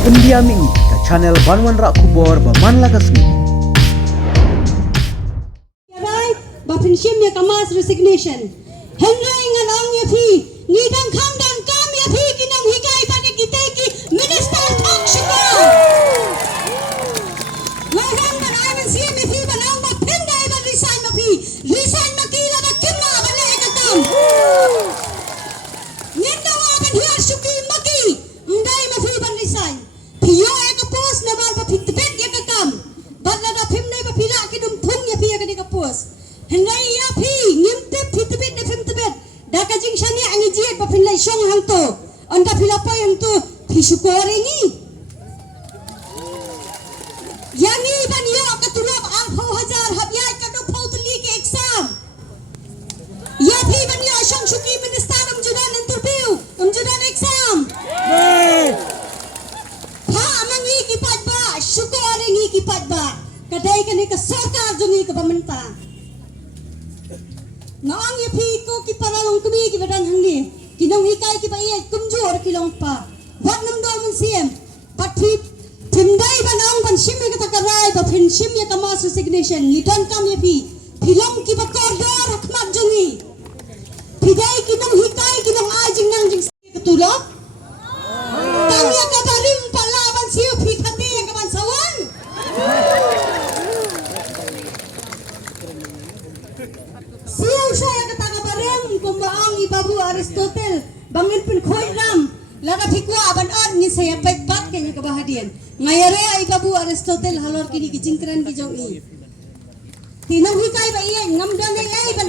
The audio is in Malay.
Pendiami ke channel Banwan Rak Kubor Baman Lagasmi. Bapin shim ya kamas resignation. Henry ngalong ya fi ngidang kham dan kam ya fi kinang hikai pada kita ki minister thak shika. Wahang man aiman sim ya fi banang ma pendai ba resign ma fi resign ma kila ba kimna ba le katam. Ninda wa ban hiya shuki maki ndai ma fi ban resign. Piyo ek post na mal ba fit bet ya kakam. Badla da phim nai ba phila kidum thung ya fi ya ka post. Henry ya fi ngimte fitbit ne fimtbet daka jing shani angi jiet ba finlai shong hanto anda filapoy hanto fisukoringi yani ban yo katulab ang 4000 habyai kadu pautli ke exam ya fi ban yo shong shuki minister judan interview judan exam ha amangi ki patba shukoringi ki patba kadai kani ka sarkar jungi ka pamenta Naang ya pi ko ki paralong kumi ki badan hangni kinong hikai ki bai kumjor kilong pa wat nam do mun siem patri timdai banang ban sim ka takarai ba phin sim ya kamas resignation ni don kam ya pi philom ki ba kordor hakmat jungi pidai kinong hikai kinong ajing nang jing ka tulok tam ya ka barim palaban siu phi khati ya ka ban sawan siya saya kata bareng kumbaang ibabu Aristotle bangin pun khoi ram laga phikwa aban ad ni saya baik bat kenya kabahadian ngayare ibabu Aristotle halor kini kicingkran ki jong i tinang hikai ba iye ngamdan ai ban